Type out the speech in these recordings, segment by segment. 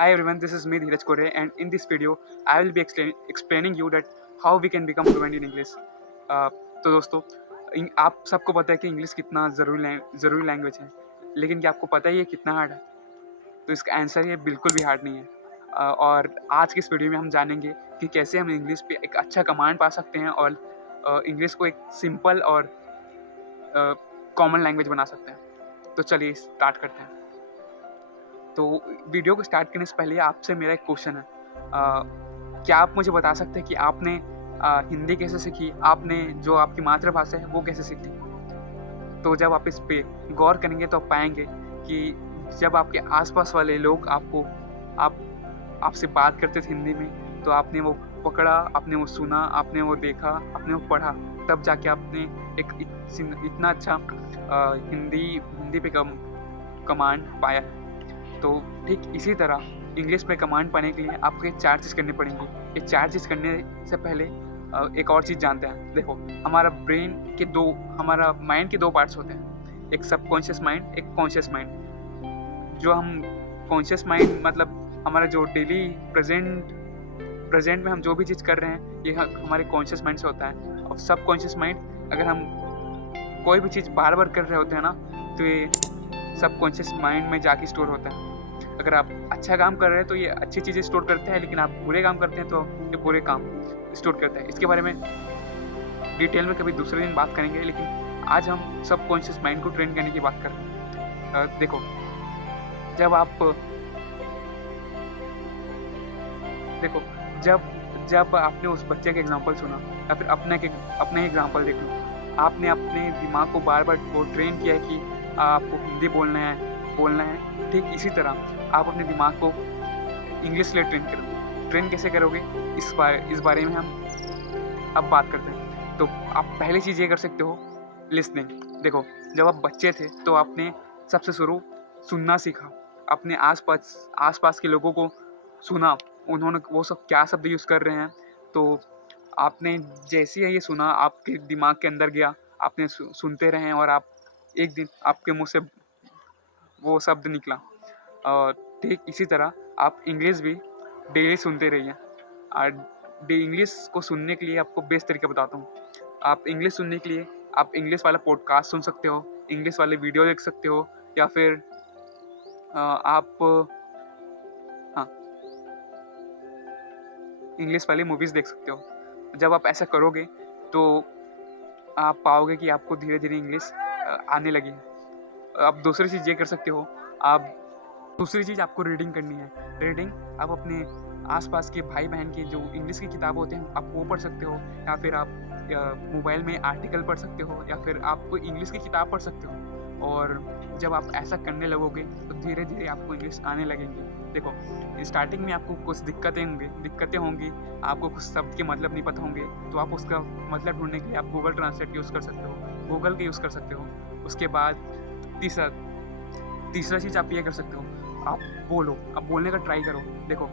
Hi everyone, this is me Dheeraj Kore, and in this video I will be explaining you that how we can become fluent in English. तो दोस्तों, आप सबको पता है कि English कितना ज़रूरी लैंग्वेज है, लेकिन क्या आपको पता है ये कितना हार्ड है? तो इसका आंसर ये बिल्कुल भी हार्ड नहीं है। और आज की इस वीडियो में हम जानेंगे कि कैसे हम इंग्लिश पे एक अच्छा कमांड पा सकते हैं और इंग्लिश को एक सिंपल और कॉमन लैंग्वेज बना सकते हैं। तो चलिए स्टार्ट करते हैं। तो वीडियो को स्टार्ट करने से पहले आपसे मेरा एक क्वेश्चन है। क्या आप मुझे बता सकते हैं कि आपने हिंदी कैसे सीखी? आपने जो आपकी मातृभाषा है वो कैसे सीखी? तो जब आप इस पे गौर करेंगे तो आप पाएंगे कि जब आपके आसपास वाले लोग आपसे बात करते थे हिंदी में, तो आपने वो पकड़ा, आपने वो सुना, आपने वो देखा, आपने वो पढ़ा, तब जाके आपने इतना अच्छा हिंदी हिंदी पे कमांड पाया है। तो ठीक इसी तरह इंग्लिश में कमांड पाने के लिए आपको ये 4 चीज़ करनी पड़ेंगी। ये 4 चीज़ करने से पहले एक और चीज़ जानते हैं। देखो, हमारा माइंड के 2 पार्ट्स होते हैं, एक सबकॉन्शियस माइंड, एक कॉन्शियस माइंड। जो हम कॉन्शियस माइंड मतलब हमारा जो डेली प्रेजेंट में हम जो भी चीज़ कर रहे हैं, ये हमारे कॉन्शियस माइंड से होता है। और सबकॉन्शियस माइंड, अगर हम कोई भी चीज़ बार-बार कर रहे होते हैं ना, तो ये सबकॉन्शियस माइंड में जाके स्टोर होता है। अगर आप अच्छा काम कर रहे हैं तो ये अच्छी चीज़ें स्टोर करते हैं, लेकिन आप बुरे काम करते हैं तो ये बुरे काम स्टोर करता है। इसके बारे में डिटेल में कभी दूसरे दिन बात करेंगे, लेकिन आज हम सबकॉन्शियस माइंड को ट्रेन करने की बात कर रहे हैं। देखो, जब आप देखो जब जब आपने उस बच्चे का एग्जांपल सुना या फिर अपने एग्जांपल देख लो, आपने अपने दिमाग को बार-बार वो ट्रेन किया है कि आपको हिंदी बोलना है। ठीक इसी तरह आप अपने दिमाग को इंग्लिश के लिए ट्रेन कैसे करोगे, इस बारे में हम अब बात करते हैं। तो आप पहली चीज़ ये कर सकते हो, लिसनिंग। देखो, जब आप बच्चे थे तो आपने सबसे शुरू सुनना सीखा, अपने आसपास के लोगों को सुना, उन्होंने वो सब क्या शब्द यूज़ कर रहे हैं, तो आपने जैसे ही ये सुना आपके दिमाग के अंदर गया, आपने सुनते रहें और आप एक दिन आपके मुँह से वो शब्द निकला। और ठीक इसी तरह आप इंग्लिश भी डेली सुनते रहिए। और इंग्लिश को सुनने के लिए आपको बेस्ट तरीका बताता हूँ। आप इंग्लिश सुनने के लिए आप इंग्लिश वाला पॉडकास्ट सुन सकते हो, इंग्लिश वाले वीडियो देख सकते हो, या फिर आप हाँ, इंग्लिश वाली मूवीज़ देख सकते हो। जब आप ऐसा करोगे तो आप पाओगे कि आपको धीरे-धीरे इंग्लिश आने लगी है। आप दूसरी चीज़ ये कर सकते हो, आप दूसरी चीज़ आपको रीडिंग करनी है। रीडिंग आप अपने आस-पास के भाई-बहन के जो इंग्लिश की किताब होते हैं, आप वो पढ़ सकते हो, या फिर आप मोबाइल में आर्टिकल पढ़ सकते हो, या फिर आप कोई इंग्लिश की किताब पढ़ सकते हो। और जब आप ऐसा करने लगोगे तो धीरे-धीरे आपको इंग्लिश आने लगेगी। देखो, स्टार्टिंग में आपको कुछ दिक्कतें होंगी, आपको कुछ शब्द के मतलब नहीं पता होंगे, तो आप उसका मतलब ढूँढने के लिए आप गूगल ट्रांसलेट यूज़ कर सकते हो, गूगल का यूज़ कर सकते हो। उसके बाद तीसरा तीसरा चीज़ आप ये कर सकते हो, आप बोलने का ट्राई करो। देखो,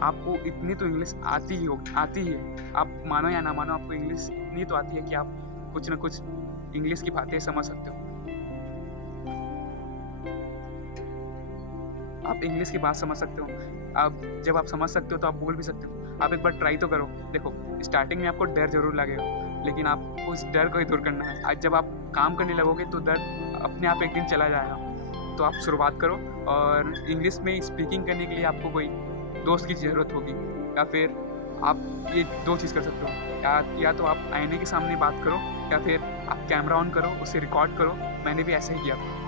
आपको इतनी तो इंग्लिश आती ही है। आप मानो या ना मानो, आपको इंग्लिश इतनी तो आती है कि आप कुछ न कुछ इंग्लिश की बातें समझ सकते हो। आप इंग्लिश की बात समझ सकते हो। जब आप समझ सकते हो तो आप बोल भी सकते हो। आप एक बार ट्राई तो करो। देखो, स्टार्टिंग में आपको डर ज़रूर लगेगा, लेकिन आपको उस डर को ही दूर करना है। आज जब आप काम करने लगोगे तो डर अपने आप एक दिन चला जाएगा। तो आप शुरुआत करो, और इंग्लिश में स्पीकिंग करने के लिए आपको कोई दोस्त की ज़रूरत होगी, या फिर आप ये 2 चीज़ कर सकते हो। या तो आप आईने के सामने बात करो, या फिर आप कैमरा ऑन करो, उसे रिकॉर्ड करो। मैंने भी ऐसा ही किया था।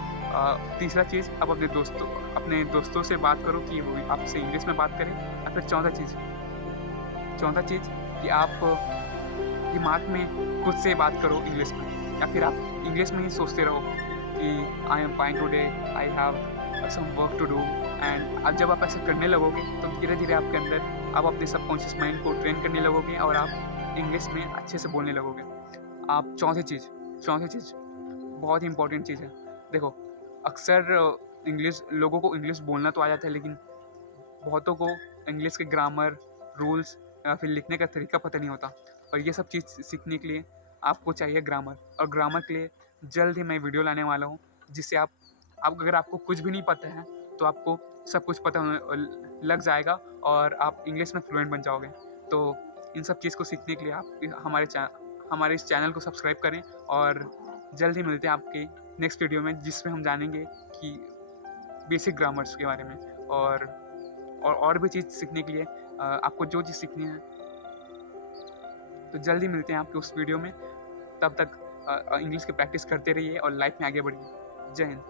तीसरा चीज़, आप अपने दोस्तों से बात करो कि वो आपसे इंग्लिश में बात करें। या फिर चौथा चीज़ कि आप दिमाग में खुद से बात करो इंग्लिश में, या फिर आप इंग्लिश में ही सोचते रहो कि I am fine today, I have some work to do. And अब जब आप ऐसा करने लगोगे तो धीरे-धीरे आपके अंदर आप अपने सबकॉन्शियस माइंड को ट्रेन करने लगोगे और आप इंग्लिश में अच्छे से बोलने लगोगे। आप चौथी चीज़ बहुत ही इम्पोर्टेंट चीज़ है। देखो, अक्सर लोगों को इंग्लिश बोलना तो आ जाता है, लेकिन बहुतों को इंग्लिश के ग्रामर, रूल्स या फिर लिखने का तरीका पता नहीं होता। और ये सब चीज़ सीखने के लिए आपको चाहिए ग्रामर। और ग्रामर के लिए जल्द ही मैं वीडियो लाने वाला हूँ, जिससे आप अगर आपको कुछ भी नहीं पता है तो आपको सब कुछ पता लग जाएगा और आप इंग्लिश में फ्लुएंट बन जाओगे। तो इन सब चीज़ को सीखने के लिए आप हमारे इस चैनल को सब्सक्राइब करें और जल्द ही मिलते हैं आपके नेक्स्ट वीडियो में, जिसमें हम जानेंगे कि बेसिक ग्रामर्स के बारे में और भी चीज़ सीखने के लिए आपको जो चीज़ सीखनी है। तो जल्द ही मिलते हैं आपके उस वीडियो में। तब तक इंग्लिश की प्रैक्टिस करते रहिए और लाइफ में आगे बढ़िए। जय हिंद।